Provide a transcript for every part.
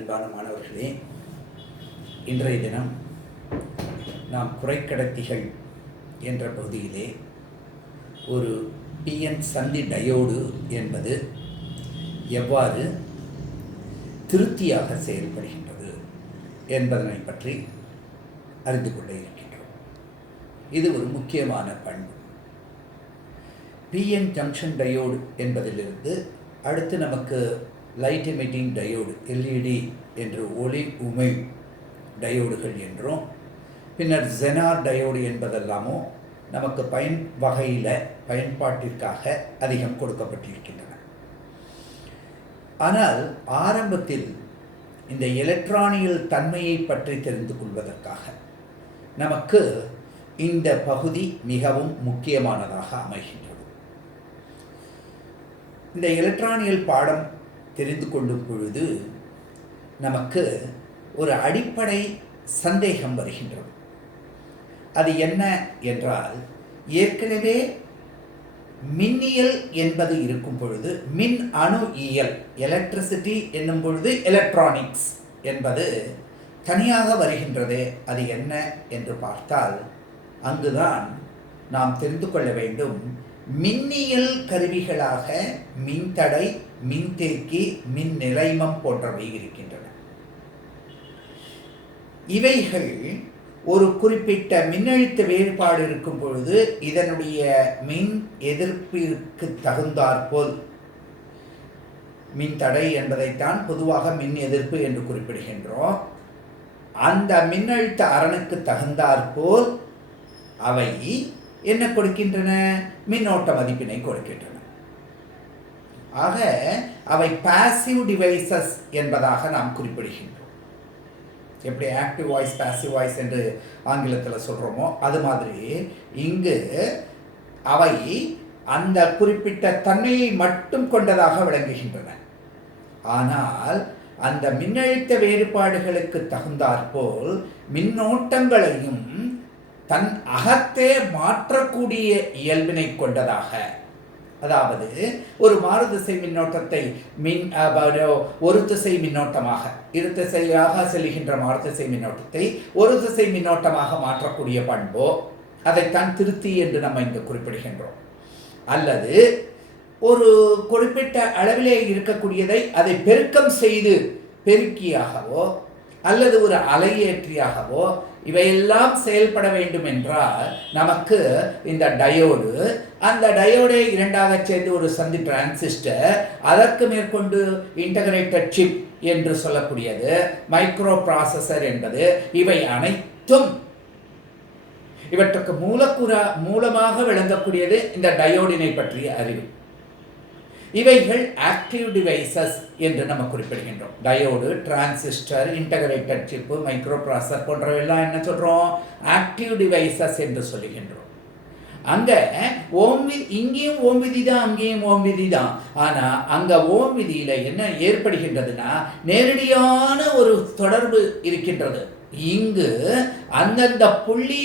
அன்பான மாணவர்களே, இன்றைய தினம் நாம் குறைக்கடத்திகள் என்ற பகுதியிலே ஒரு பிஎன் சந்தி டயோடு என்பது எவ்வாறு திருப்தியாக செயல்படுகின்றது என்பதனை பற்றி அறிந்து கொள்ள இருக்கின்றோம். இது ஒரு முக்கியமான பண்பு. பிஎன் ஜங்ஷன் டயோடு என்பதிலிருந்து அடுத்து நமக்கு லைட் எமிட்டிங் டயோடு எல்இடி என்று ஒளி உமை டயோடுகள் என்றும், பின்னர் ஜெனார் டயோடு என்பதெல்லாமோ நமக்கு பயன்பாட்டிற்காக அதிகம் கொடுக்கப்பட்டிருக்கின்றன. ஆனால் ஆரம்பத்தில் இந்த எலக்ட்ரானியல் தன்மையை பற்றி தெரிந்து கொள்வதற்காக நமக்கு இந்த பகுதி மிகவும் முக்கியமானதாக அமைகின்றது. இந்த எலக்ட்ரானியல் பாடம் தெரிந்து கொள்ளும் பொழுது நமக்கு ஒரு அடிப்படை சந்தேகம் வருகின்றது. அது என்ன என்றால், ஏற்கனவே மின்னியல் என்பது இருக்கும் பொழுது மின் அணு இயல் எலக்ட்ரிசிட்டி என்னும் பொழுது எலக்ட்ரானிக்ஸ் என்பது தனியாக வருகின்றதே, அது என்ன என்று பார்த்தால் அங்குதான் நாம் தெரிந்து கொள்ள வேண்டும். மின்னியல் கருவிகளாக மின்தடை, மின்தேக்கி, மின் நிலைமம் போன்றவை இருக்கின்றன. இவைகள் ஒரு குறிப்பிட்ட மின்னழுத்த வேறுபாடு இருக்கும் பொழுது இதனுடைய மின் எதிர்ப்பிற்கு தகுந்தாற்போல், மின்தடை என்பதைத்தான் பொதுவாக மின் எதிர்ப்பு என்று குறிப்பிடுகின்றோம், அந்த மின்னழுத்த அரணுக்கு தகுந்தாற்போல் அவை என்ன கொடுக்கின்றன? மின்னோட்ட மதிப்பினை கொடுக்கின்றன. ஆக அவை பாசிவ் டிவைசஸ் என்பதாக நாம் குறிப்பிடுகின்றோம். எப்படி ஆக்டிவ் வாய்ஸ், பாசிவ் வாய்ஸ் என்று ஆங்கிலத்தில் சொல்கிறோமோ அது மாதிரி இங்கு அவை அந்த குறிப்பிட்ட தன்மையை மட்டும் கொண்டதாக விளங்குகின்றன. ஆனால் அந்த மின்னழுத்த வேறுபாடுகளுக்கு தகுந்தாற்போல் மின்னோட்டங்களையும் தன் அகத்தே மாற்றக்கூடிய இயல்பினை கொண்டதாக, அதாவது ஒரு மாறுதிசை மின்னோட்டத்தை ஒரு திசை மின்னோட்டமாக, இரு திசையாக செல்கின்ற மாறுதிசை மின்னோட்டத்தை ஒரு திசை மின்னோட்டமாக மாற்றக்கூடிய பண்போ அதைத்தான் திருத்தி என்று நம்ம இங்கு குறிப்பிடுகின்றோம். அல்லது ஒரு குறிப்பிட்ட அளவிலே இருக்கக்கூடியதை அதை பெருக்கம் செய்து பெருக்கியாகவோ அல்லது ஒரு அலையேற்றியாகவோ இவையெல்லாம் செயல்பட வேண்டும் என்றால் நமக்கு இந்த டயோடு, அந்த டயோடை இரண்டாக சேர்ந்து ஒரு சந்தி டிரான்சிஸ்டர், அதற்கு மேற்கொண்டு இன்டகிரேட்டட் சிப் என்று சொல்லக்கூடியது, மைக்ரோ ப்ராசஸர் என்பது, இவை அனைத்தும் இவற்றுக்கு மூலமாக விளங்கக்கூடியது இந்த டயோடினை பற்றிய அறிவு. இவைகள் ஆக்டிவ் டிவைசஸ் என்று நம்ம குறிப்பிடுகின்றோம். Diode, transistor, integrated chip, micro processor போன்றவையெல்லாம் என்ன சொல்கிறோம்? ஆக்டிவ் டிவைசஸ் என்று சொல்லுகின்றோம். அங்கே இங்கேயும் ஓம் விதி தான், அங்கேயும் ஓம் விதி தான். ஆனால் அங்கே ஓம் விதியில் என்ன ஏற்படுகின்றதுன்னா நேரடியான ஒரு தொடர்பு இருக்கின்றது. இங்கு அந்தந்த புள்ளி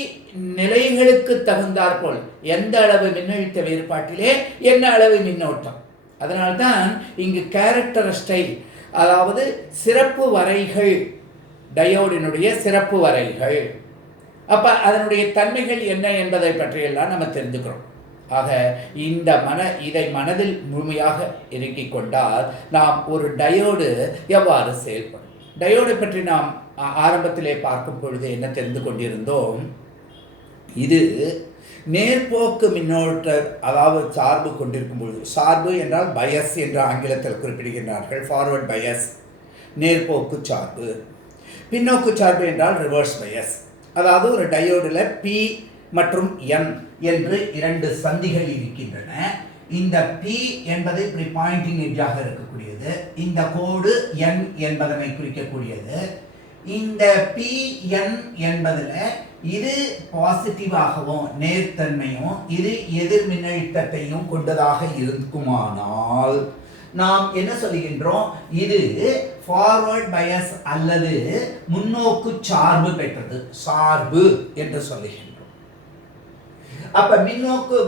நிலைகளுக்கு தகுந்தாற்போல் எந்த அளவு மின்னழுத்த வேறுபாட்டிலே என்ன அளவு மின்னோட்டம், அதனால்தான் இங்கு கேரக்டரிஸ்டிக், அதாவது சிறப்பு வரைகள், டயோடினுடைய சிறப்பு வரைகள், அப்போ அதனுடைய தன்மைகள் என்ன என்பதை பற்றியெல்லாம் நம்ம தெரிஞ்சுக்கிறோம். ஆக இதை மனதில் முழுமையாக இறக்கிக் கொண்டால் நாம் ஒரு டயோடு எவ்வாறு செயல்படும், டயோடை பற்றி நாம் ஆரம்பத்திலே பார்க்கும் பொழுது என்ன தெரிந்து கொண்டிருந்தோம்? இது நேர்போக்கு மின்னோட்ட, அதாவது சார்பு கொண்டிருக்கும் பொழுது, சார்பு என்றால் பயஸ் என்று ஆங்கிலத்தில் குறிப்பிடுகின்றார்கள், ஃபார்வர்ட் பயஸ் நேர்போக்கு சார்பு, பின்னோக்கு சார்பு என்றால் ரிவர்ஸ் பயஸ். அதாவது ஒரு டயோடில் பி மற்றும் என் என்று இரண்டு சந்திகள் இருக்கின்றன. இந்த பி என்பது இப்படி பாயிண்டிங் எட்ஜாக இருக்கக்கூடியது, இந்த கோடு என் என்பதனை குறிக்கக்கூடியது. இந்த பி என் என்பதில் இது பாசிட்டிவாகவும் நேர்த்தன்மையும் இது எதிர் மின்னழுத்தத்தையும் கொண்டதாக இருக்குமானால் நாம் என்ன சொல்லுகின்றோம்? இது ஃபார்வர்ட் பயஸ் அல்லது முன்னோக்கு சார்பு பெற்றது, சார்பு என்று சொல்லுகின்றோம். அப்ப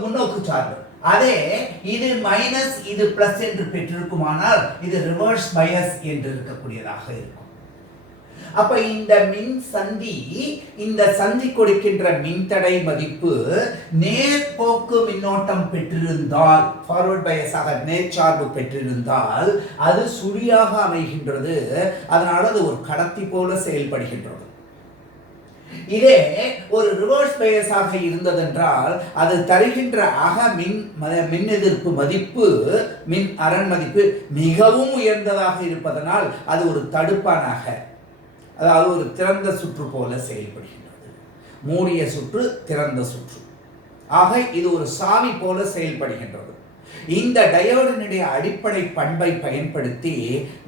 முன்னோக்கு சார்பு. அதே இது மைனஸ் இது பிளஸ் என்று பெற்றிருக்குமானால் இது ரிவர்ஸ் பயஸ் என்று இருக்கக்கூடியதாக இருக்கும். அப்ப இந்த மின் சந்தி, இந்த சந்தி கொடுக்கின்ற மின்தடை மதிப்பு நேர்போக்கு மின்னோட்டம் பெற்றிருந்தால், ஃபார்வர்ட் பயஸாக நேர்சார்பு பெற்றிருந்தால் அது சுழியாக அமைகின்றது. அதனால அது ஒரு கடத்தி போல செயல்படுகின்றது. இதே ஒரு ரிவர்ஸ் பயஸாக இருந்ததென்றால் அது தருகின்ற மின் எதிர்ப்பு மதிப்பு, மின் அரண் மதிப்பு மிகவும் உயர்ந்ததாக இருப்பதனால் அது ஒரு தடுப்பானாக, அதாவது ஒரு திறந்த சுற்று போல செயல்படுகின்றது. மூடிய சுற்று, திறந்த சுற்று. ஆக இது ஒரு சாவி போல செயல்படுகின்றது. இந்த டயோடினுடைய அடிப்படை பண்பை பயன்படுத்தி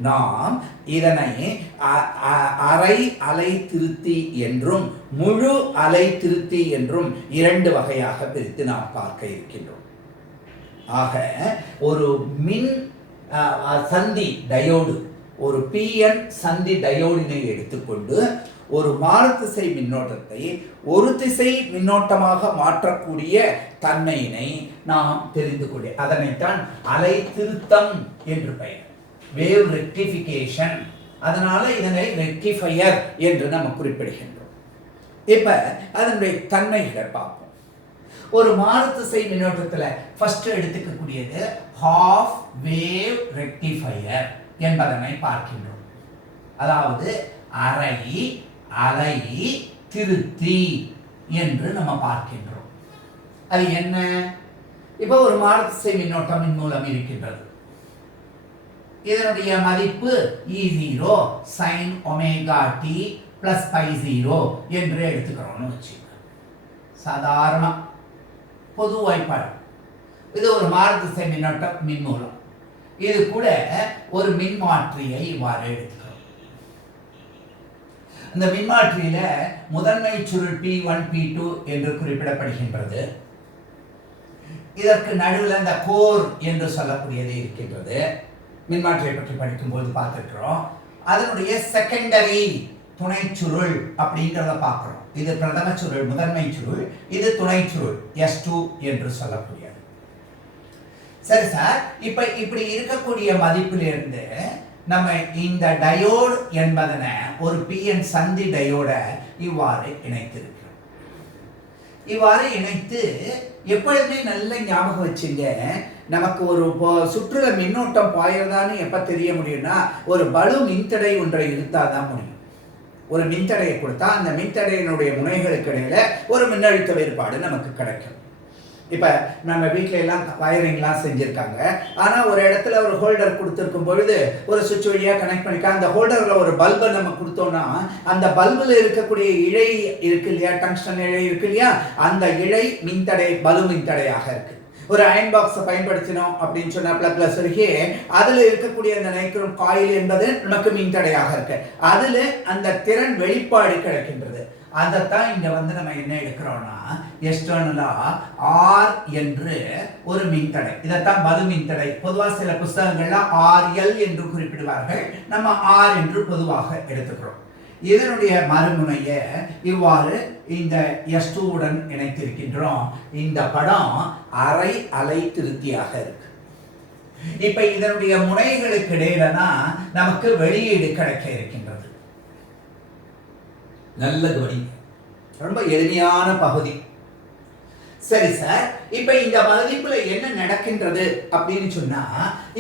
நாம் இதனை அரை அலை திருத்தி என்றும் முழு அலை திருத்தி என்றும் இரண்டு வகையாக பிரித்து நாம் பார்க்க இருக்கின்றோம். ஆக ஒரு மின் சந்தி டயோடு, ஒரு PN சந்தி டயோடினை எடுத்துக்கொண்டு ஒரு மாறுதிசை மின்னோட்டத்தை ஒரு திசை மின்னோட்டமாக மாற்றக்கூடிய தன்மையினை நாம் தெரிந்து கொள்ள, அதனைத்தான் அலை திருத்தம் என்று பெயர், வேவ் ரெக்டிஃபிகேஷன். அதனால இதனை ரெக்டிஃபையர் என்று நம்ம குறிப்பிடுகின்றோம். இப்ப அதனுடைய தன்மைகளை பார்ப்போம். ஒரு மாறுதிசை மின்னோட்டத்துல ஃபர்ஸ்ட் எடுத்துக்கக்கூடியது ஹாஃப் வேவ் ரெக்டிஃபையர் என்பதனை பார்க்கின்றோம். அதாவது அரை அலை திருத்தி என்று நம்ம பார்க்கின்றோம். அது என்ன? இப்ப ஒரு மாறுதிசை மின்னோட்டம் மூலம் இருக்கின்றது. இதனுடைய மதிப்பு E0 sin omega t plus π0 என்று எடுத்துக்கிறோம்னு வச்சுக்கோங்க. சாதாரண பொது வாய்ப்பாடு. இது ஒரு மாறுதிசை மின்னோட்டம் மின்மூலம். இது கூட ஒரு மின்மாற்றியை இவ்வாறு எடுத்துக்கிறோம். இந்த மின்மாற்றியில முதன்மை சுருள் P1 P2 என்று குறிப்பிடப்படுகின்றது. இதற்கு நடுவில் இந்த கோர் என்று சொல்லக்கூடியது இருக்கின்றது. மின்மாற்றியை பற்றி படிக்கும்போது பார்த்துக்கிறோம். அதனுடைய செகண்டரி துணை சுருள் அப்படிங்கிறத பார்க்கிறோம். இது பிரதம சுருள், முதன்மை சுருள். இது துணை சுருள் S2 என்று சொல்லக்கூடியது. சரி சார், இப்ப இப்படி இருக்கக்கூடிய மதிப்பிலிருந்து நம்ம இந்த டயோடு என்பதனை ஒரு PN சந்தி டயோட இவ்வாறு இணைத்திருக்கிறோம். இவ்வாறு இணைத்து எப்பொழுதுமே நல்ல ஞாபகம் வச்சுங்க, நமக்கு ஒரு சுற்றுல மின்னோட்டம் பாயறதான்னு எப்ப தெரிய முடியும்னா ஒரு பளு மின்தடை ஒன்றை இழுத்தாதான் முடியும். ஒரு மின்தடையை கொடுத்தா அந்த மின்தடையினுடைய முனைகளுக்கு இடையில ஒரு மின்னழுத்த வேறுபாடு நமக்கு கிடைக்கும். இப்போ நம்ம வீட்டில எல்லாம் வயரிங்லாம் செஞ்சுருக்காங்க. ஆனால் ஒரு இடத்துல ஒரு ஹோல்டர் கொடுத்துருக்கும் பொழுது ஒரு சுவிட்ச் வழியாக கனெக்ட் பண்ணிக்கலாம். அந்த ஹோல்டரில் ஒரு பல்பை நம்ம கொடுத்தோம்னா அந்த பல்பில் இருக்கக்கூடிய இழை இருக்கு இல்லையா, டங்ஸ்டன் இழை இருக்கு இல்லையா, அந்த இழை மின்தடை பலு மின்தடையாக இருக்கு. ஒரு அயன் பாக்ஸை பயன்படுத்தினோம் அப்படின்னு சொன்னா ப்ளஸ் இருக்கு, அதில் இருக்கக்கூடிய அந்த நைக்ரோம் காயில் என்பது நமக்கு மின்தடையாக இருக்கு. அதில் அந்த திறன் வெளிப்பாடு கிடைக்கின்றது. அதைத்தான் இங்க வந்து நம்ம என்ன எடுக்கிறோம்னா எக்ஸ்டர்னலா ஆர் என்று ஒரு மின்தடை, இதைத்தான் பலு மின்தடை. பொதுவாக சில புஸ்தகங்கள்ல RL என்று குறிப்பிடுவார்கள், நம்ம ஆர் என்று பொதுவாக எடுத்துக்கிறோம். இதனுடைய மறுமுனையை இவ்வாறு இந்த S2 உடன் இணைத்திருக்கின்றோம். இந்த படம் அரை அலை திருத்தியாக இருக்கு. இப்ப இதனுடைய முனைகளுக்கு இடையிலனா நமக்கு வெளியீடு கிடைக்க இருக்கின்றது. நல்ல கவனி, ரொம்ப எளிமையான பகுதி. சரி சார், இப்ப இந்த மதிப்புல என்ன நடக்கின்றது அப்படின்னு சொன்னா,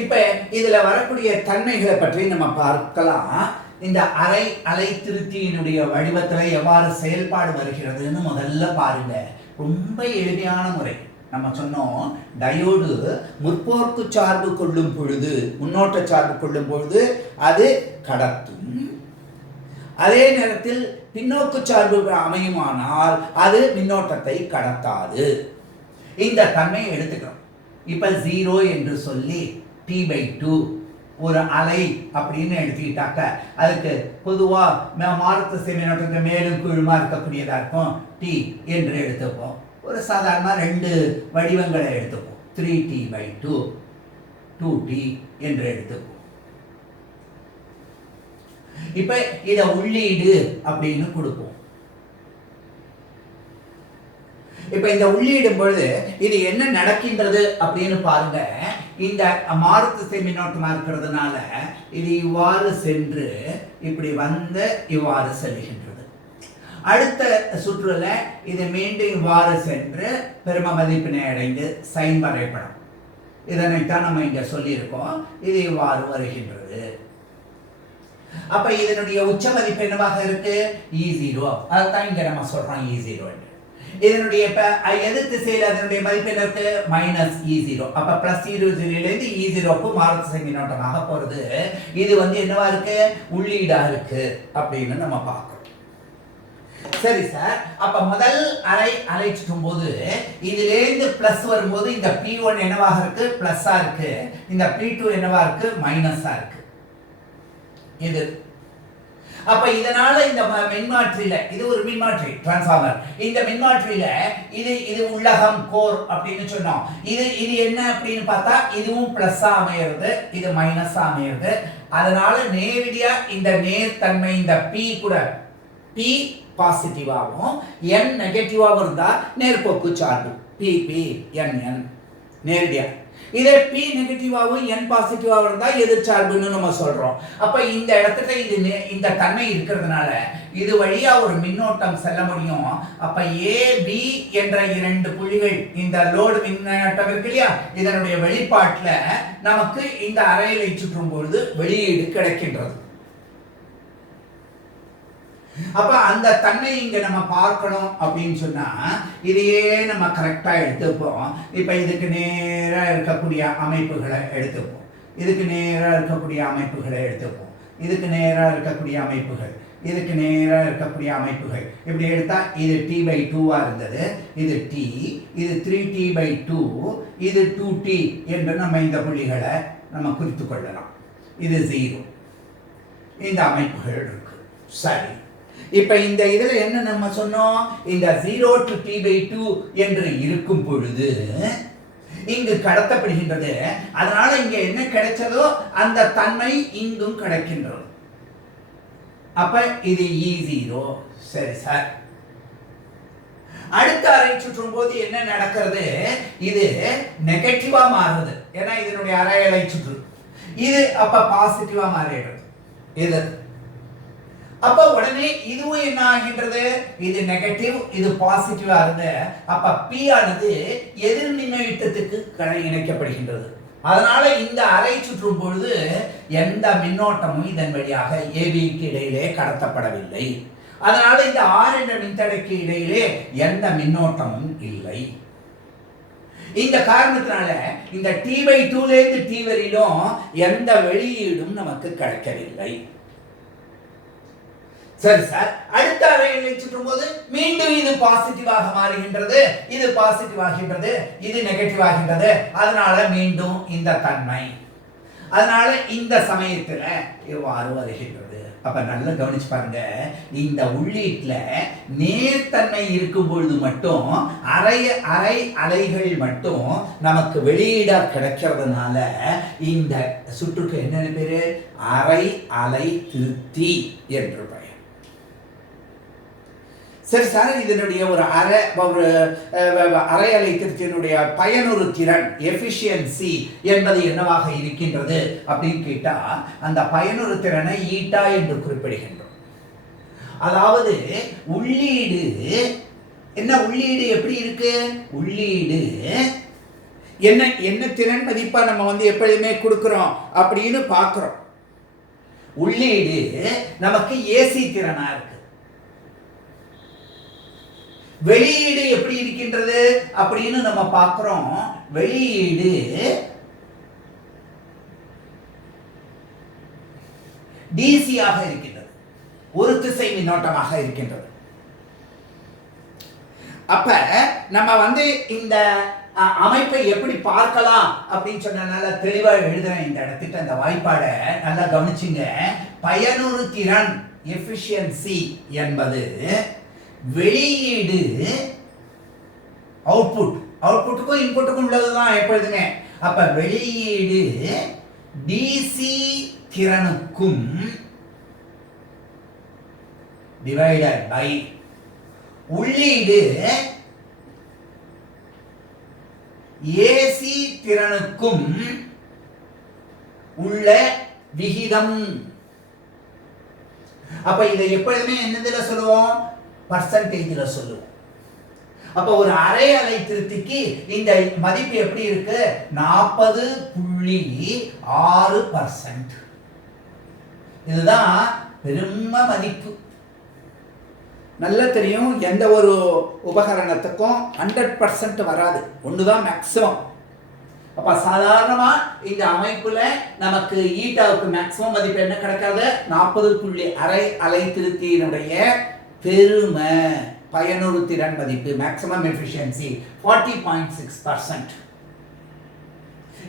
இப்ப இதுல வரக்கூடிய தன்மைகளை பற்றி நம்ம பார்க்கலாம். இந்த அரை அலை திருத்தியினுடைய வடிவத்துல எவ்வாறு செயல்பாடு வருகிறதுன்னு முதல்ல பாருங்க. ரொம்ப எளிமையான முறை. நம்ம சொன்னோம், டயோடு முற்போக்கு சார்பு கொள்ளும் பொழுது, முன்னோட்ட சார்பு கொள்ளும் பொழுது அது கடத்தும். அதே நேரத்தில் பின்னோக்கு சார்பு அமையுமானால் அது மின்னோட்டத்தை கடத்தாது. இந்த தன்மையை எடுத்துக்கிறோம். இப்ப 0 என்று சொல்லி T/2 ஒரு அலை அப்படின்னு எடுத்துக்கிட்டாக்க அதுக்கு பொதுவா மாறுதிசை மின்னோட்டத்தை மேலும் கீழுமா இருக்கக்கூடியதா இருக்கும். T என்று எடுத்துப்போம். ஒரு சாதாரண 2 வடிவங்களை எடுத்துப்போம். 3T/2 2T என்று எடுத்துப்போம். இப்ப இத உள்ளீடு அப்படின்னு கொடுப்போம். இப்ப இந்த உள்ளிடும் பொழுது இது என்ன நடக்கின்றது அப்படின்னு பாருங்க. இந்த மாறுதிசை மின்னோட்டமா இருக்கிறதுனால இது இவ்வாறு சென்று இப்படி வந்து இவ்வாறு செல்கின்றது. அடுத்த சுற்றுல இது மீண்டும் இவ்வாறு சென்று பெரும மதிப்பினை அடைந்து சைன் வரைபடம் இதனைத்தான் நம்ம இங்க சொல்லியிருக்கோம். இது இவ்வாறு வருகின்றது. அப்ப இதனுடைய உச்ச மதிப்பு என்னவாக இருக்கு? E0. அதான் இங்க நம்ம சொல்றோம் E0. இதனுடைய எதிர் திசையில் அதனுடைய மதிப்பு என்ன இருக்கு? -E0. அப்ப +E0 இருந்து E0க்கு மாறுதிசை மின்னோட்டமாக போறது. இது வந்து என்னவா இருக்கு? உள்ளீடா இருக்கு அப்படின்னு நம்ம பார்க்கிறோம். சரி சார், அப்ப முதல் அலை சுற்றும் போது இதிலேருந்து பிளஸ் வரும்போது இந்த P1 என்னவாக இருக்கு? பிளஸ்ஸா இருக்கு. இந்த P2 என்னவா இருக்கு? மைனஸா இருக்கு. இது அப்ப இதனால இந்த மின்மாற்றியில இது ஒரு மின்மாற்றி டிரான்ஸ்ஃபார்மர். இந்த மின்மாற்றியில இது உள்ளகம் கோர் அப்படின்னு சொன்னோம். இது என்ன அப்படின்னு பார்த்தா இதுவும் பிளஸ்ஸா அமையிறது, இது மைனஸா அமையிறது. அதனால நேரடியா இந்த நேர்த்தன்மை இந்த P கூட P பாசிட்டிவாகவும் N நெகட்டிவாகவும் இருந்தா நேர்போக்கு சார்பு PP NN நேரடியா. இதே P நெகட்டிவாகவும் N பாசிட்டிவாகவும் இருந்தா எதிர்ச்சார்புன்னு நம்ம சொல்றோம். அப்ப இந்த இடத்துல இந்த தன்மை இருக்கிறதுனால இது வழியா ஒரு மின்னோட்டம் செல்ல முடியும். அப்ப AB என்ற 2 புள்ளிகள் இந்த லோடு மின்னோட்டம் இருக்கு இல்லையா, இதனுடைய வெளிப்பாட்டுல நமக்கு இந்த அறையிலை சுற்றும் பொழுது வெளியீடு கிடைக்கின்றது. அப்ப அந்த தன்மை இங்க நம்ம பார்க்கணும் அப்படின்னு சொன்னா இதையே நம்ம கரெக்டா எடுத்துப்போம். இப்ப இதுக்கு நேரா இருக்கக்கூடிய அமைப்புகளை எடுத்துப்போம், இதுக்கு நேரா இருக்கக்கூடிய அமைப்புகளை எடுத்துப்போம், இதுக்கு நேரா இருக்கக்கூடிய அமைப்புகள், இதுக்கு நேரா இருக்கக்கூடிய அமைப்புகள் இப்படி எடுத்தா இது T/2 இருந்தது, இது T, இது 3T/2, இது 2T என்று நம்ம இந்த புள்ளிகளை நம்ம குறித்து கொள்ளலாம். இது 0. இந்த அமைப்புகள் இருக்கு. சரி, இப்ப இந்த இதுல என்ன நம்ம சொன்னோம்? இந்த 0 to T/2 என்று இருக்கும் பொழுது இங்கு கடத்தப்படுகின்றது. அதனால இங்க என்ன கிடைச்சதோ அந்த தன்மை இங்கும் கிடைக்கின்றது. அப்ப இது E0. சரி சார், அடுத்த அறை சுற்றும் போது என்ன நடக்கிறது? இது நெகட்டிவா மாறுது. ஏன்னா இதனுடைய அரை அலை சுற்று இது அப்ப பாசிட்டிவா மாறிடுறது. இது அப்ப உடனே இதுவும் என்ன ஆகின்றது? இது நெகட்டிவ், இது பாசிட்டிவா இருந்து அப்ப P ஆனது எதிர் மின்னழுத்தத்துக்கு இணைக்கப்படுகின்றது. அதனால இந்த அறை சுற்றும் பொழுது எந்த மின்னோட்டமும் இதன் வழியாக ABக்கு இடையிலே கடத்தப்படவில்லை. அதனால இந்த R என்ற மின்தடைக்கு இடையிலே எந்த மின்னோட்டமும் இல்லை. இந்த காரணத்தினால இந்த T/2 இருந்து T வரையிலும் எந்த வெளியீடும் நமக்கு கிடைக்கவில்லை. சரி சார், அடுத்த அறையை சுற்றும் போது மீண்டும் இது பாசிட்டிவாக மாறுகின்றது, இது பாசிட்டிவ் ஆகின்றது, இது நெகட்டிவ் ஆகின்றது. அதனால மீண்டும் இந்த தன்மை, அதனால இந்த சமயத்துல இவ்வாறு வருகின்றது. அப்ப நல்லா கவனிச்சு பாருங்க, இந்த உள்ளீட்டுல நேர்த்தன்மை இருக்கும் பொழுது மட்டும் அரை அலைகள் மட்டும் நமக்கு வெளியீடா கிடைக்கிறதுனால இந்த சுற்றுக்கு என்னென்ன பேரு? அரை அலை திருத்தி என்று பெயர். சரி சார், இதனுடைய ஒரு அரை அலை திருத்தியினுடைய பயனுறு திறன் எஃபிஷியன்சி என்பது என்னவாக இருக்கின்றது அப்படின்னு கேட்டா அந்த பயனுறு திறனை ஈட்டா என்று குறிப்பிடுகின்றோம். அதாவது உள்ளீடு என்ன, உள்ளீடு எப்படி இருக்கு? உள்ளீடு என்ன திறன் மதிப்பா நம்ம வந்து எப்பொழுதுமே கொடுக்கிறோம் அப்படின்னு பார்க்கிறோம். உள்ளீடு நமக்கு ஏசி திறனா இருக்கு. வெளியீடு எப்படி இருக்கின்றது அப்படின்னு நம்ம பார்க்கிறோம். வெளியீடு டிசியாக இருக்கின்றது, ஒரு திசை மின்னோட்டமாக இருக்கின்றது. அப்ப நம்ம வந்து இந்த அமைப்பை எப்படி பார்க்கலாம் அப்படின்னு சொன்னனால தெளிவா எழுதுறேன் இந்த இடத்துக்கு. அந்த வாய்ப்பாடை நல்லா கவனிச்சுங்க. பயனுறு திறன் எஃபிஷியன்சி என்பது வெளியீடு அவுட்புட்டுக்கும் இன்புட்டுக்கும் உள்ளதுதான் எப்பொழுதுமே. அப்ப வெளியீடு டிசி திறனுக்கும் டிவைடட் பை உள்ளீடு ஏசி திறனுக்கும் உள்ள விகிதம். அப்ப இதை எப்பொழுதுமே என்னதுல சொல்லுவோம்? பர்சன்டேஜ்ல சொல்லுவோம். அப்ப ஒரு அரை அலை திருத்திக்கு இந்த மதிப்பு எப்படி இருக்கு? 40.6%. இதுதான் பெரும மதிப்பு. நல்லா தெரியும், எந்த ஒரு உபகரணத்துக்கும் 100% வராது, ஒண்ணுதான் மேக்சிமம். அப்ப சாதாரணமா இந்த அமைப்புல நமக்கு ஈட்டாவுக்கு மேக்சிமம் மதிப்பு என்ன கிடைக்காது? 40.6 அலை திருத்தியினுடைய பெருமை பயனுறு திறன் மதிப்பு மேக்ஸிமம் எஃபிஷியன்சி 40.6%.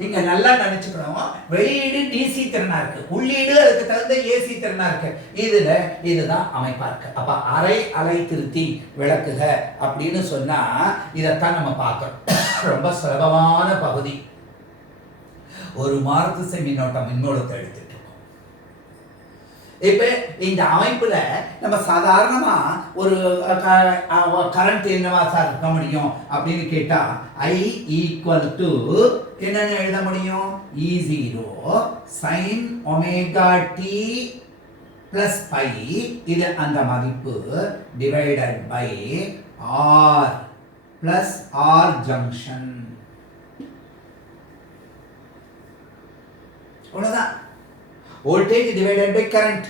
இங்க நல்லா நினைச்சுக்கணும், வெளியீடு டிசி திறனா இருக்கு, உள்ளீடு அதுக்கு தகுந்த ஏசி திறனா இருக்கு. இதுதான் அமைப்பா இருக்கு. அப்ப அரை அலை திருத்தி விளக்குக அப்படின்னு சொன்னா இதைத்தான் நம்ம பார்க்கிறோம். ரொம்ப சுலபமான பகுதி. ஒரு மாறுதிசை மின்னோட்டம் மின்னோட்டத்தை எடுத்துட்டு இப்ப இந்த அமைப்புல நம்ம சாதாரணமா ஒரு கரண்ட் என்னவா சார் இருக்க முடியும் அப்படின்னு கேட்டா I ஈக்குவல் டு என்னன்னு எழுத முடியும்? E0 sin omega t plus pi, இது அந்த மதிப்பு divided by R plus R junction. அவ்வளவுதான். voltage divided by current.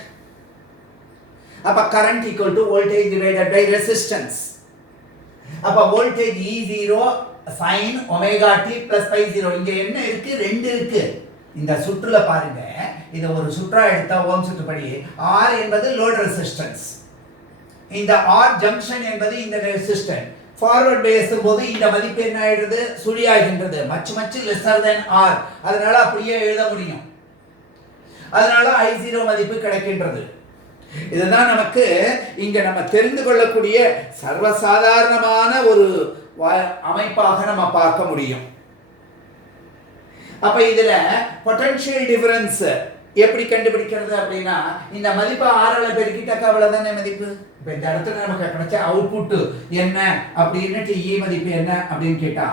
அப்ப current equal to voltage divided by resistance. அப்ப voltage E0 sin omega t plus pi 0. இங்க என்ன இருக்கு? 2 இருக்கு. இந்த சுற்றுல பாருங்க, இத ஒரு சுற்றா எடுத்தா ஓம் சுற்றுப்படி R என்பது லோட் ரெசிஸ்டன்ஸ், இந்த R ஜங்ஷன் என்பது இந்த ரெசிஸ்டன்ஸ். ஃபார்வர்ட் பேசும்போது இந்த மதிப்பு என்ன ஆயிடுது? சுழியாகின்றது, மச் லெஸ்ஸர் தென் R. அதனால அப்படியே எழுத முடியும். அதனால I0 மதிப்பு கிடைக்கின்றது. இதுதான் நமக்கு இங்க நம்ம தெரிந்து கொள்ளக்கூடிய சர்வசாதாரணமான ஒரு அமைப்பாக நம்ம பார்க்க முடியும். அப்ப இதுல பொட்டன்ஷியல் டிஃபரன்ஸ் எப்படி கண்டுபிடிக்கிறது அப்படின்னா, இந்த மதிப்பு ஆறால பெருக்கிட்டாக்க அவ்வளவுதானே மதிப்பு. இப்ப இந்த இடத்துல நமக்கு கிடைச்ச அவுட்புட் என்ன அப்படின்னு T மதிப்பு என்ன அப்படின்னு கேட்டா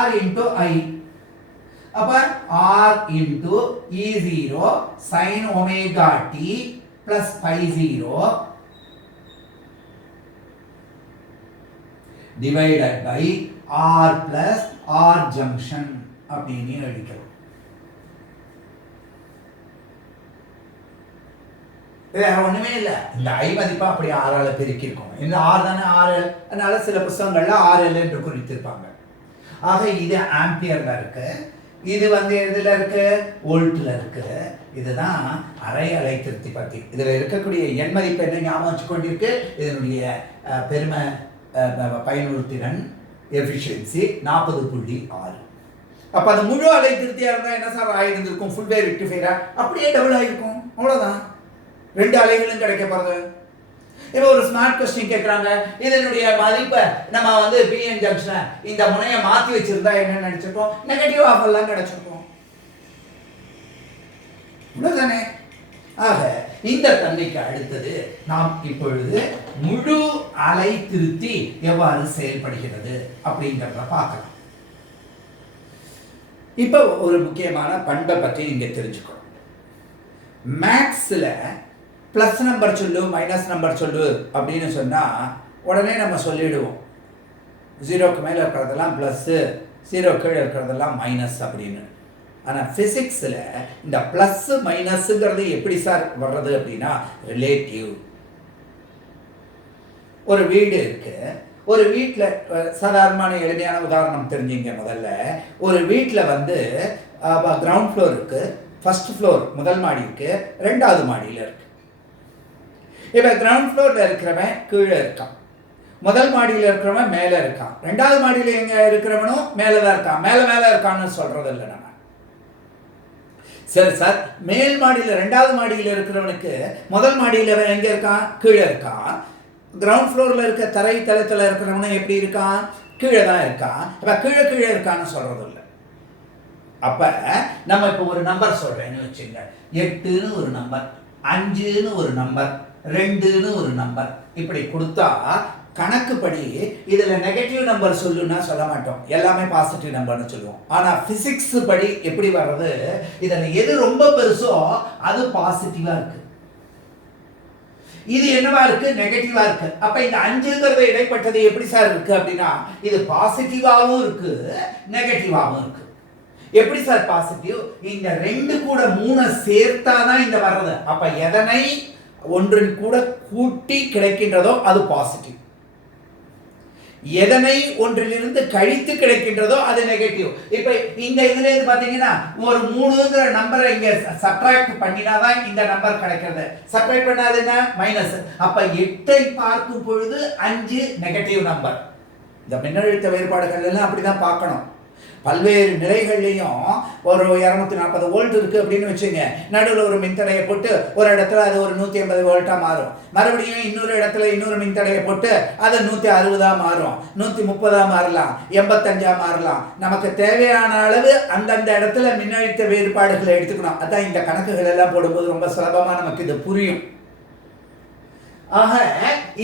R into I. அப்ப R into E0 sin omega t plus pi 0 divided by R plus R junction அப்படின்னு எழுதிக்கிறோம். வேற ஒண்ணுமே இல்லை. இந்த I மதிப்பா அப்படி ஆறால பெருக்கி இருக்கோம். இந்த R தானே RL, அதனால சில புத்தகங்கள்ல RL என்று குறித்திருப்பாங்க. ஆக இது ஆம்பியர்ல இருக்கு, இது எதுல இருக்கு? வோல்ட்ல இருக்கு. இதுதான் அரை அலை திருத்தி பத்தி. இதுல இருக்கக்கூடிய எண் மதிப்பு என்ன ஞாபகம் வச்சுக்கொண்டிருக்கு? இதனுடைய பெருமை பயனுறு திறன் எஃபிஷியன்சி 40.6. அப்ப அது முழு அலை திருத்தியா இருந்தா என்ன சார் ஆயிருந்திருக்கும்? ஃபுல் வேவ் ரெக்டிஃபையரா அப்படியே டபுள் ஆயிருக்கும். அவ்வளவுதான், 2 அலைகளும் கிடைக்க போறது. இப்போ ஒரு ஸ்மார்ட் கொஸ்டின் கேட்கறாங்க, இதனுடைய மதிப்பை நம்ம பிஎன் ஜங்ஷன் இந்த முனையை மாத்தி வச்சிருந்தா என்ன நினைச்சிருக்கோம்? நெகட்டிவ் ஆஃப் எல்லாம் கிடைச்சிருக்கோம். இவ்வளவுதானே. ஆக இந்த தன்மைக்கு அடுத்தது நாம் இப்பொழுது முழு அலை திருத்தி எவ்வாறு செயல்படுகிறது அப்படிங்கிறத பார்க்கலாம். இப்ப ஒரு முக்கியமான பண்பை பற்றி இங்க தெரிஞ்சுக்கணும். மேக்ஸ்ல பிளஸ் நம்பர் சொல்லு மைனஸ் நம்பர் சொல்லு அப்படின்னு சொன்னா உடனே நம்ம சொல்லிடுவோம், 0க்கு மேல இருக்கிறதெல்லாம் பிளஸ், 0 கீழே இருக்கிறதெல்லாம் மைனஸ் அப்படின்னு. ஆனா பிசிக்ஸ்ல இந்த பிளஸ் மைனஸ்ங்கிறது எப்படி சார் வர்றது அப்படின்னா ரிலேட்டிவ். ஒரு வீடு இருக்கு, ஒரு வீட்டில் சாதாரணமான எளிமையான உதாரணம் தெரிஞ்சுங்க. முதல்ல ஒரு வீட்டில் கிரவுண்ட் ஃப்ளோர் இருக்கு, ஃபர்ஸ்ட் ஃப்ளோர் முதல் மாடி இருக்கு, 2வது மாடியில் இருக்கு. இப்போ கிரவுண்ட் ஃப்ளோரில் இருக்கிறவன் கீழே இருக்கான், முதல் மாடியில் இருக்கிறவன் மேலே இருக்கான், 2வது மாடியில் எங்க இருக்கிறவனும் மேலே தான் இருக்கான். மேலே இருக்கான்னு சொல்றது இல்லை நம்ம. சரி சார், மேல் மாடியில் 2வது மாடியில் இருக்கிறவனுக்கு முதல் மாடியில் எங்க இருக்கான்? கீழே இருக்கான். கிரவுண்ட் ஃப்ளோரில் இருக்க தரை தளத்தில் இருக்கிறவனும் எப்படி இருக்கான்? கீழே தான் இருக்கான். அப்போ கீழே இருக்கான்னு சொல்றது இல்லை. அப்ப நம்ம இப்போ ஒரு நம்பர் சொல்றேன்னு வச்சுங்க, 8ன்னு ஒரு நம்பர், 5ன்னு ஒரு நம்பர், 2ன்னு ஒரு நம்பர், இப்படி கொடுத்தா கணக்குப்படி இதுல நெகட்டிவ் நம்பர் சொல்லுன்னா சொல்ல மாட்டோம், எல்லாமே பாசிட்டிவ் நம்பர்னு சொல்லுவோம். ஆனா பிசிக்ஸ் படி எப்படி வர்றது, இதுல எது ரொம்ப பெருசோ அது பாசிட்டிவா இருக்கு, இது என்னவா இருக்கு, நெகட்டிவா இருக்கு. அப்ப இந்த 5ங்கிறது இடைப்பட்டது எப்படி சார் இருக்கு அப்படின்னா, இது பாசிட்டிவாவும் இருக்கு நெகட்டிவாவும் இருக்கு. எப்படி சார் பாசிட்டிவ், இந்த 2 கூட 3 சேர்த்தாதான் இந்த வர்றது. அப்ப எதனை ஒன்றின் கூட கூட்டி கிடைக்கின்றதோ அது பாசிட்டிவ், எதனை ஒன்றிலிருந்து கழித்து கிடைக்கின்றதோ அது நெகட்டிவ். இப்ப இந்த இதுல இருந்து பாத்தீங்கன்னா ஒரு 3ங்கிற நம்பரை இங்க சப்ட்ராக்ட் பண்ணினாதான் இந்த நம்பர் கிடைக்கிறது. சப்ட்ராக்ட் பண்ணாது என்ன, மைனஸ். அப்ப 8ஐ பார்க்கும் பொழுது 5 நெகட்டிவ் நம்பர். இந்த மின்னழுத்த வேறுபாடுகள் எல்லாம் அப்படிதான் பார்க்கணும். பல்வேறு நிலைகள்லையும் ஒரு 240 வோல்ட் இருக்கு அப்படின்னு வச்சுங்க, நடுவில் ஒரு மின்தடையை போட்டு ஒரு இடத்துல அது ஒரு 180 வோல்ட்டா மாறும், மறுபடியும் இன்னொரு இடத்துல இன்னொரு மின்தடையை போட்டு அது 160 மாறும், 130 மாறலாம், 85 மாறலாம். நமக்கு தேவையான அளவு அந்தந்த இடத்துல மின்னழுத்த வேறுபாடுகளை எடுத்துக்கணும். அதான் இந்த கணக்குகள் எல்லாம் போடும்போது ரொம்ப சுலபமா நமக்கு இது புரியும். ஆக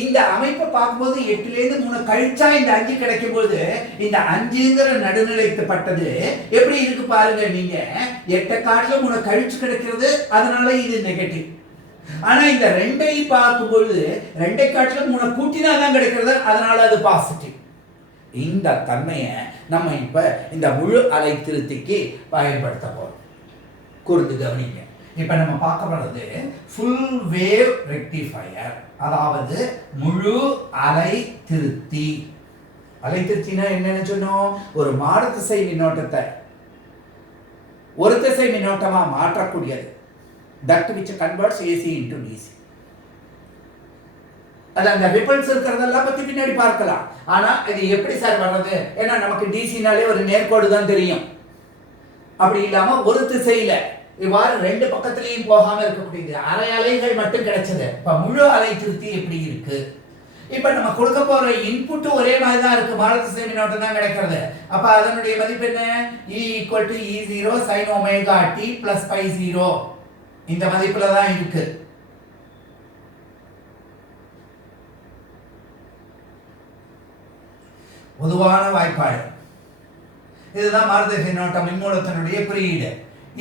இந்த அமைப்பை பார்க்கும்போது 8லேருந்து 3 கழிச்சா இந்த 5 கிடைக்கும் போது இந்த 5ங்கிற நடுநிலைப்பட்டது எப்படி இருக்கு பாருங்க. நீங்க 8 காட்டில 3 கழிச்சு கிடைக்கிறது, அதனால இது நெகட்டிவ். ஆனா இந்த 2ஐ பார்க்கும்போது 2 காட்டில 3 கூட்டினாதான் கிடைக்கிறது, அதனால அது பாசிட்டிவ். இந்த தன்மையை நம்ம இப்ப இந்த முழு அலை திருத்திக்கு பயன்படுத்த போறோம். கூர்ந்து கவனிங்க. இப்ப நம்ம பார்க்க போறது ஃபுல் வேவ் ரெக்டிஃபையர், அதாவது முழு அலை திருத்தி. அலை திருத்தினா என்னன்னு சொன்னோம், ஒரு மாறு திசை மின்னோட்டத்தை ஒரு திசை மின்னோட்டமா மாற்றக்கூடியது. that which converts AC into DC. அது அந்த ரிப்பல்ஸ் இருக்கிறதெல்லாம் பத்தி பின்னாடி பார்க்கலாம். ஆனா இது எப்படி சார் வர்றது, ஏன்னா நமக்கு டிசினாலே ஒரு நேர்கோடு தான் தெரியும். அப்படி இல்லாம ஒரு திசையில இவ்வாறு 2 பக்கத்திலையும் போகாம இருக்கக்கூடியது அரை அலைகள் மட்டும் கிடைச்சது. இப்ப முழு அலை திருத்தி எப்படி இருக்கு, இப்ப நம்ம கொடுக்க போற இன்புட் ஒரே மாதிரி தான் இருக்கு, மாறு திசை மின்னோட்டம் தான் கிடைக்கிறது. அப்ப அதனுடைய மதிப்பு என்ன, E = E0 sin omega t plus pi 0, இந்த மதிப்புல தான் இருக்கு. பொதுவான வாய்ப்பாடு இதுதான் மாறு திசை மின்னோட்டம் மின்மூலத்தினுடைய குறியீடு.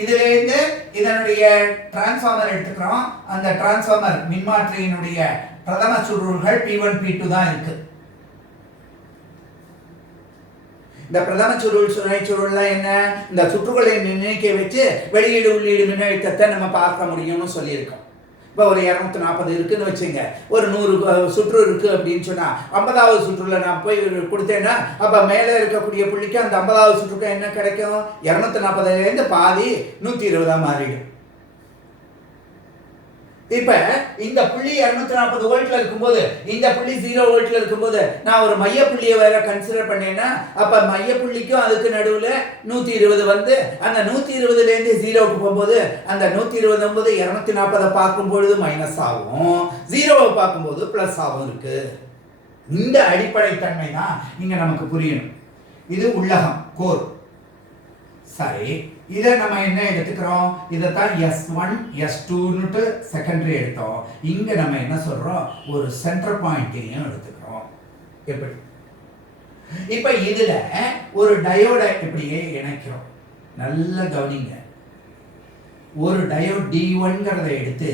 இதிலிருந்து இதனுடைய டிரான்ஸ்ஃபார்மர் எடுத்துக்கிறோம். அந்த டிரான்ஸ்ஃபார்மர் மின்மாற்றியினுடைய பிரதம சுருள்கள் P1 P2 தான் இருக்கு. இந்த பிரதம சுருள் சுனை சுருள்லாம் என்ன, இந்த சுற்றுகளின் எண்ணிக்கை வச்சு வெளியீடு உள்ளீடு மின்னழுத்தத்தை நம்ம பார்க்க முடியும்னு சொல்லியிருக்கோம். இப்போ ஒரு 240 இருக்குன்னு வச்சுங்க, ஒரு 100 சுற்று இருக்கு அப்படின்னு சொன்னா 50வது சுற்றுல நான் போய் கொடுத்தேன்னா அப்ப மேலே இருக்கக்கூடிய புள்ளிக்கு அந்த 50வது சுற்றுக்கு என்ன கிடைக்கும், 240லேருந்து பாதி 120 மாறிடும். இப்ப இந்த புள்ளி 240 வோல்ட்ல இருக்கும்போது இந்த புள்ளி 0 வோல்ட்ல இருக்கும்போது நான் ஒரு மைய புள்ளியை வேற கன்சிடர் பண்ணேன்னா அப்ப மைய புள்ளிக்கும் அதுக்கு நடுவுல 120 வந்து அந்த 120ல இருந்து 0க்கு போகும்போது அந்த 120 240 பார்க்கும்போது மைனஸ் ஆகும், 0வை பார்க்கும்போது பிளஸ் ஆகும் இருக்கு. இந்த அடிப்படை தன்மை தான் இங்க நமக்கு புரியணும். இது உள்ளகம் கோர். சரி, இதை நம்ம என்ன எடுத்துக்கிறோம், இதைத்தான் S1 S2னுட்டு செகண்டரி எடுத்தோம். இங்க நம்ம என்ன சொல்றோம், ஒரு சென்டர் பாயிண்டையும் எடுத்துக்கிறோம். எப்படி, இப்ப இதுல ஒரு டயோடை இப்படியே இணைக்கிறோம். நல்ல கவனிங்க. ஒரு டயோட் D1ங்கிறத எடுத்து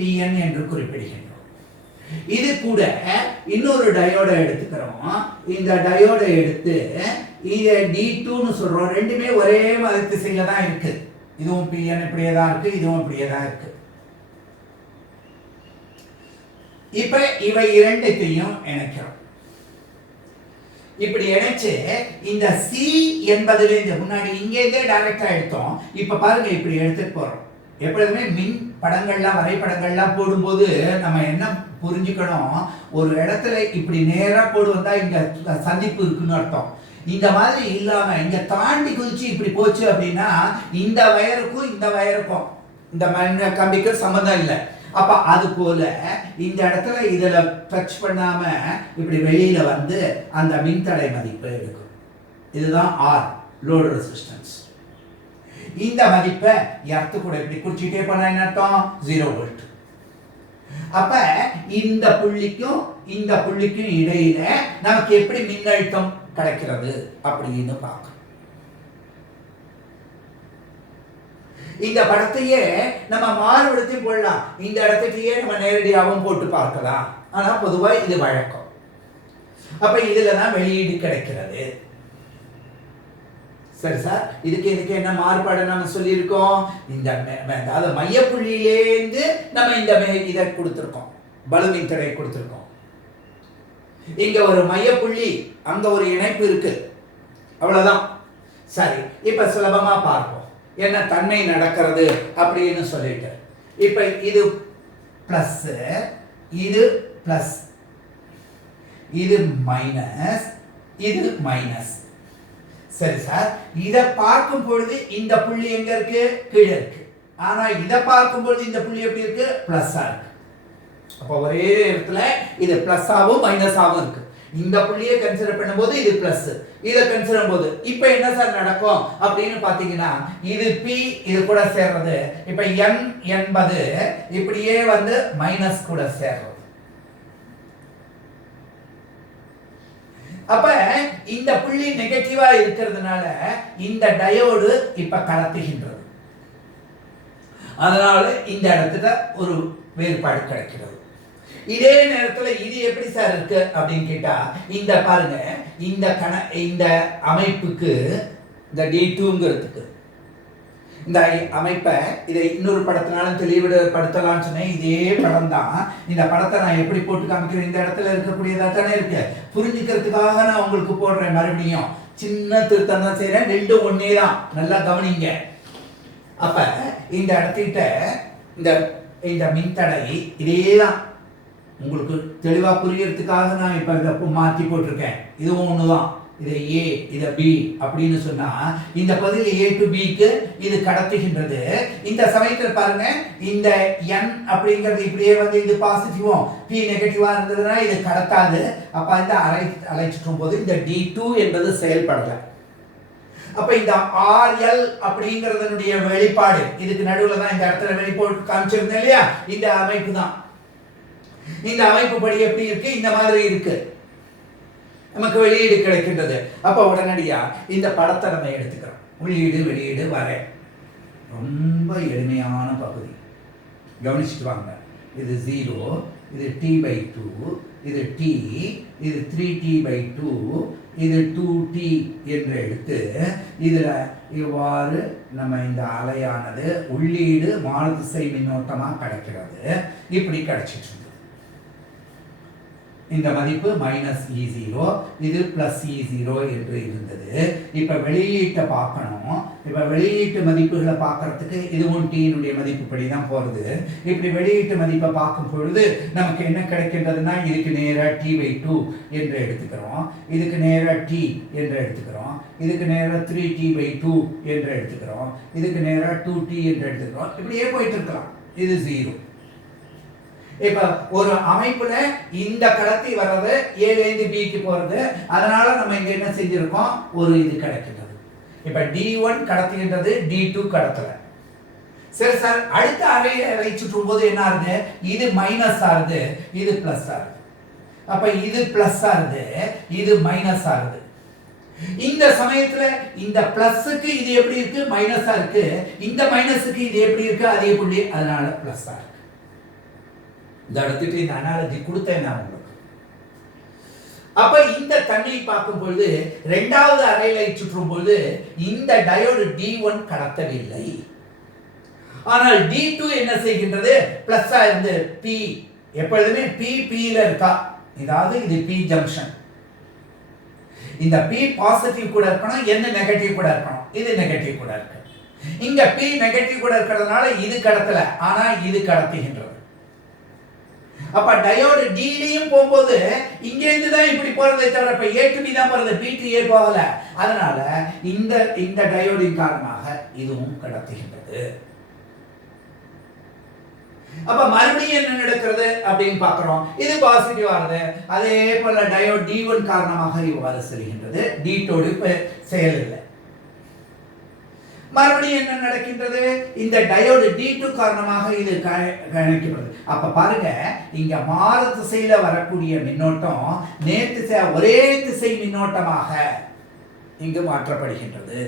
PN என்று குறிப்பிடுகின்றோம். இது கூட இன்னொரு டயோடை எடுத்துக்கிறோம். இந்த டயோடை எடுத்து இதை D2ன்னு சொல்றோம். ரெண்டுமே ஒரே மாதிரி திசையில தான் இருக்கு. இதுவும் PN இப்படியே தான் இருக்கு, இதுவும் இப்படியே தான் இருக்கு. இப்ப இவை இரண்டையும் இணைக்கிறோம். இப்படி இணைச்சு இந்த C என்பதிலிருந்து முன்னாடி இங்கேயே டைரக்டா எடுத்தோம். இப்ப பாருங்க இப்படி எடுத்துட்டு போறோம். எப்பொழுதுமே மின் படங்கள்லாம் வரைபடங்கள்லாம் போடும்போது நம்ம என்ன புரிஞ்சுக்கணும், ஒரு இடத்துல இப்படி நேரா போடு வந்தா இங்க சந்திப்பு இருக்குன்னு அர்த்தம். இந்த மாதிரி இல்லாம இங்க தாண்டி குதிச்சு இப்படி போச்சு அப்படின்னா இந்த வயருக்கும் இந்த வயருக்கும் இந்த மண் கம்பிக்கு சம்மந்தம் இல்லை. அப்ப அது போல இந்த இடத்துல இதுல டச் பண்ணாம இப்படி வெளியில வந்து அந்த மின்தடை மதிப்பை எடுக்கும். இதுதான் R, லோடு ரெசிஸ்டன்ஸ். இந்த மதிப்பை எர்த்து கூட இப்படி குறிச்சிட்டே பண்ண என்ன அர்த்தம், 0 வோல்ட். அப்ப இந்த புள்ளிக்கும் இடையில நமக்கு எப்படி மின்னழுத்தம் கிடைக்கிறது அப்படின்னு பார்க்கணும். இந்த படத்தையே நம்ம மாறுபடுத்தி போடலாம், இந்த இடத்துலயே நம்ம நேரடியாகவும் போட்டு பார்க்கலாம். ஆனா பொதுவா இது வழக்கம். அப்ப இதுலதான் வெளியீடு கிடைக்கிறது. சரி சார், இதுக்கு என்ன மாறுபாடு நம்ம சொல்லியிருக்கோம்? இந்த அதாவது மையப்புள்ளியிலேருந்து நம்ம இந்த இதை கொடுத்துருக்கோம், பளுவின் தடை கொடுத்துருக்கோம். இங்க ஒரு மையப்புள்ளி, அங்க ஒரு இணைப்பு இருக்கு, அவ்வளவுதான். சரி, இப்ப சுலபமா பார்ப்போம் என்ன தன்மை நடக்கிறது அப்படின்னு சொல்லிட்டு. இப்ப இது பிளஸ், இது பிளஸ், இது மைனஸ், இது மைனஸ். சரி சார், இதை பார்க்கும் பொழுது இந்த புள்ளி எங்க இருக்கு? கீழே இருக்கு. ஆனா இதை பார்க்கும் பொழுது இந்த புள்ளி எப்படி இருக்கு? பிளஸ்ஸா இருக்கு. அப்ப ஒரே இடத்துல இது பிளஸ்ஸாவும் மைனஸாவும் இருக்கு. இந்த புள்ளியை கன்சிடர் பண்ணும்போது இது பிளஸ், இதை கன்சிடர் போது இப்ப என்ன சார் நடக்கும் அப்படின்னு பாத்தீங்கன்னா, இது பி இது கூட சேர்றது. இப்ப n என்பது இப்படியே வந்து மைனஸ் கூட சேர்றது. அப்ப இந்த புள்ளி நெகட்டிவா இருக்கிறதுனால இந்த டயோடு இப்ப கடத்துகின்றது. அதனால இந்த இடத்துல ஒரு வேறுபாடு கிடைக்கிறது. இதே நேரத்துல இது எப்படி சார் இருக்கு அப்படின்னு கேட்டா, இந்த பாருங்க, இந்த அமைப்புக்கு இந்த D2ங்கிறதுக்கு இந்த அமைப்பை இதை இன்னொரு படத்தினாலும் தெளிவுபடுத்தலாம்னு சொன்னேன். இதே படம் தான். இந்த படத்தை நான் எப்படி போட்டு காமிக்கிறேன்? இந்த இடத்துல இருக்கக்கூடியதா தானே இருக்கு. புரிஞ்சுக்கிறதுக்காக நான் உங்களுக்கு போடுறேன். மறுபடியும் சின்ன திருத்தம் தான் செய்யறேன், ரெண்டும் ஒன்னே தான், நல்லா கவனிங்க. அப்ப இந்த இடத்திட்ட இந்த மின்தடை இதேதான். உங்களுக்கு தெளிவா புரியறதுக்காக நான் இப்ப இதை மாற்றி போட்டிருக்கேன். இதுவும் ஒண்ணுதான். இதை A இதை B அப்படின்னு சொன்னா இந்த பதில் A to B க்கு இது கடத்துகின்றது. இந்த சமயத்தில் பாருங்க, இந்த N அப்படிங்கிறது இப்படியே வந்து இது பாசிட்டிவும் P நெகட்டிவா இருந்ததுன்னா இது கடத்தாது. அப்ப இந்த அழைச்சிட்டும் போது இந்த D2 என்பது செயல்படல. அப்ப இந்த RL அப்படிங்கிறதனுடைய வெளிப்பாடு இதுக்கு நடுவுல தான் இந்த இடத்துல வெளிப்பாடு காமிச்சிருந்தேன் இல்லையா? இந்த அமைப்பு தான். இந்த அமைப்பு படி எப்படி இருக்கு? இந்த மாதிரி இருக்கு. நமக்கு வெளியீடு கிடைக்கின்றது. அப்ப உடனடியா இந்த படத்தை நம்ம எடுத்துக்கிறோம். உள்ளீடு வெளியீடு வர ரொம்ப எளிமையான பகுதி, கவனிச்சுட்டு வாங்க. இது 0, இது t/2, இது t, இது 3t/2, இது 2t என்று எடுத்து இதுல இவ்வாறு நம்ம இந்த அலையானது உள்ளீடு மாறுதிசை மின்னோட்டமா கிடைக்கிறது. இப்படி கிடைச்சிட்டு இருக்கு. இந்த மதிப்பு -E0, இது +E0 என்று இருந்தது. இப்ப வெளியீட்டை பார்க்கணும். இப்ப வெளியீட்டு மதிப்புகளை பார்க்கறதுக்கு இதுவும் t-னுடைய மதிப்புப்படி தான் போறது. இப்படி வெளியீட்டு மதிப்பை பார்க்கும் பொழுது நமக்கு என்ன கிடைக்கின்றதுன்னா, இதுக்கு நேரா t/2 என்று எடுத்துக்கிறோம், இதுக்கு நேரா t என்று எடுத்துக்கிறோம், இதுக்கு நேரா 3t/2 என்று எடுத்துக்கிறோம், இதுக்கு நேரா 2t என்று எடுத்துக்கிறோம். இப்படியே போயிட்டு இருக்கலாம். இது 0. இப்ப ஒரு அமைப்புல இந்த கடத்தி வர்றது A லேருந்து B க்கு போறது. அதனால நம்ம இங்க என்ன செஞ்சிருக்கோம்? ஒரு இது கிடைக்கிறது. இப்ப D1 கடத்துகின்றது, D2 கடத்தல. சரி சார், அடுத்த அலை சுற்றும் போது என்ன ஆகுது? இது மைனஸ் ஆகுது, இது பிளஸ் ஆகுது. அப்ப இது பிளஸ் ஆகுது, இது மைனஸ் ஆகுது. இந்த சமயத்துல இந்த பிளஸ்க்கு இது எப்படி இருக்கு? மைனஸா இருக்கு. இந்த மைனஸுக்கு இது எப்படி இருக்கு? அதே புள்ளி, அதனால பிளஸ் ஆகுது. இந்த இடத்துக்கு இந்த அனாலஜி கொடுத்தேன் நான் உங்களுக்கு. அப்ப இந்த தன்மையை பார்க்கும் பொழுது இரண்டாவது அரைலை சுற்றும் பொழுது இந்த டயோடு D1 கடத்தவில்லை. ஆனால் D2 என்ன செய்கின்றது? பிளஸ்ஸா இருந்து P, எப்பொழுதுமே P ல இருக்கா, இதாவது இது P ஜங்ஷன். இந்த P பாசிட்டிவ் கூட இருக்கணும், N நெகட்டிவ் கூட இருக்கணும். இது நெகட்டிவ் கூட இருக்கு. இங்க P நெகட்டிவ் கூட இருக்கிறதுனால இது கடத்தல, ஆனா இது கடத்துகின்றது. அப்ப டயோடு D-லையும் போகும்போது இங்க இருந்து தான் இப்படி போறதை தவிர இப்ப A to B தான் போறது, B to A போகல. அதனால இந்த டயோடின் காரணமாக இதுவும் கடத்துகின்றது. அப்ப மறுபடியும் என்ன நடக்கிறது அப்படின்னு பார்க்கிறோம். இது பாசிட்டிவ் ஆகுது. அதே போல டயோட் D1 காரணமாக இவ்வாறு செல்கின்றது. D2 செயல் இல்லை. மறுபடியும் என்ன நடக்கின்றது? இந்த டயோடு D2 காரணமாக இது கணிக்கப்படுது. அப்ப பாருங்க, இங்க மாறு திசையில வரக்கூடிய மின்னோட்டம் நேர்திசை ஒரே திசை மின்னோட்டமாக இங்கு மாற்றப்படுகின்றது.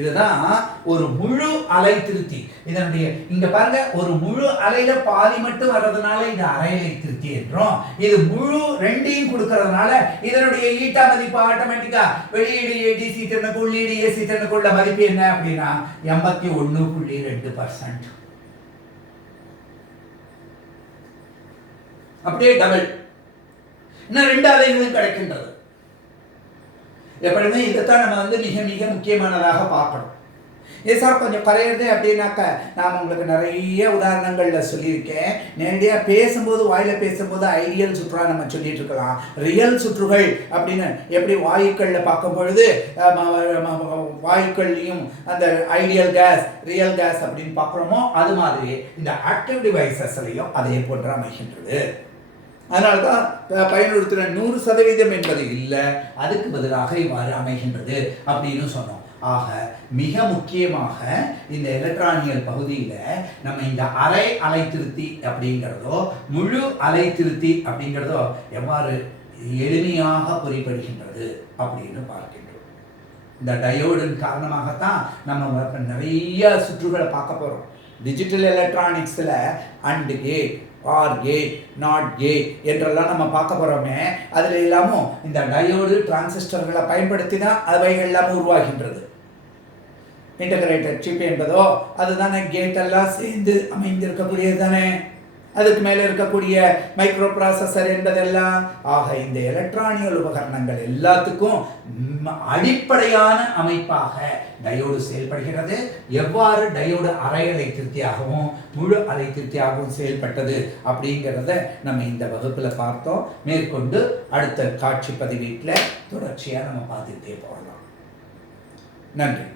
இதுதான் ஒரு முழு அலை திருத்தி. இதனுடைய இங்க பாருங்க, ஒரு முழு அலையில பாதி மட்டும் வர்றதுனால இது அரை அலை திருத்தி என்றும், இது முழு ரெண்டையும் கொடுக்கறதுனால இதனுடைய ஈட்டா மதிப்பு ஆட்டோமேட்டிக்கா வெளியீடு DC டென்னுக்கு உள்ளீடு AC டென்னுக்கு உள்ள மதிப்பு என்ன அப்படின்னா 81.2%. அப்படியே டபுள். இன்னும் 2 அலைகளும் கிடைக்கின்றது. எப்படியுமே இதைத்தான் நம்ம மிக மிக முக்கியமானதாக பார்க்கணும். இது சார் கொஞ்சம் குறையிறது அப்படின்னாக்க, நான் உங்களுக்கு நிறைய உதாரணங்களில் சொல்லியிருக்கேன். நேரடியாக பேசும்போது, வாயில் பேசும்போது ஐடியல் சுற்றுலா நம்ம சொல்லிட்டு இருக்கலாம். ரியல் சுற்றுகள் அப்படின்னு எப்படி வாயுக்களில் பார்க்கும் பொழுது வாயுக்கள்லையும் அந்த ஐடியல் கேஸ், ரியல் கேஸ் அப்படின்னு பார்க்குறோமோ, அது மாதிரி இந்த ஆக்டிவ் டிவைசஸ்லையும் அதே போன்று அமைகின்றது. அதனால தான் பயனுறுத்துகிற 100% என்பது இல்லை, அதுக்கு பதிலாக இவ்வாறு அமைகின்றது அப்படின்னு சொன்னோம். ஆக மிக முக்கியமாக இந்த எலக்ட்ரானியல் பகுதியில் நம்ம இந்த அரை அலை திருத்தி அப்படிங்கிறதோ முழு அலை திருத்தி அப்படிங்கிறதோ எவ்வாறு எளிமையாக புரிபடுகின்றது அப்படின்னு பார்க்கின்றோம். இந்த டயோடின் காரணமாகத்தான் நம்ம நிறைய சுற்றுகளை பார்க்க போகிறோம். டிஜிட்டல் எலக்ட்ரானிக்ஸில் and gate, or gate, not gate என்றெல்லாம் நம்ம பார்க்க போகிறோமே, அதில் எல்லாமும் இந்த டயோடு டிரான்சிஸ்டர்களை பயன்படுத்தி தான் அவைகள் எல்லாம் உருவாகின்றது. இன்டகிரேட்டட் சிப் என்பதோ அதுதானே கேட் எல்லாம் சேர்ந்து அமைந்திருக்கக்கூடியது தானே. அதுக்கு மேலே இருக்கக்கூடிய மைக்ரோ ப்ராசஸர் என்பதெல்லாம். ஆக இந்த எலக்ட்ரானியல் உபகரணங்கள் எல்லாத்துக்கும் அடிப்படையான அமைப்பாக டயோடு செயல்படுகிறது. எவ்வாறு டயோடு அரை அலை திருத்தியாகவும் முழு அலை திருத்தியாகவும் செயல்பட்டது அப்படிங்கிறத நம்ம இந்த வகுப்பில் பார்த்தோம். மேற்கொண்டு அடுத்த காட்சி பதிவீட்டில் தொடர்ச்சியாக நம்ம பார்த்துக்கிட்டே போகலாம். நன்றி.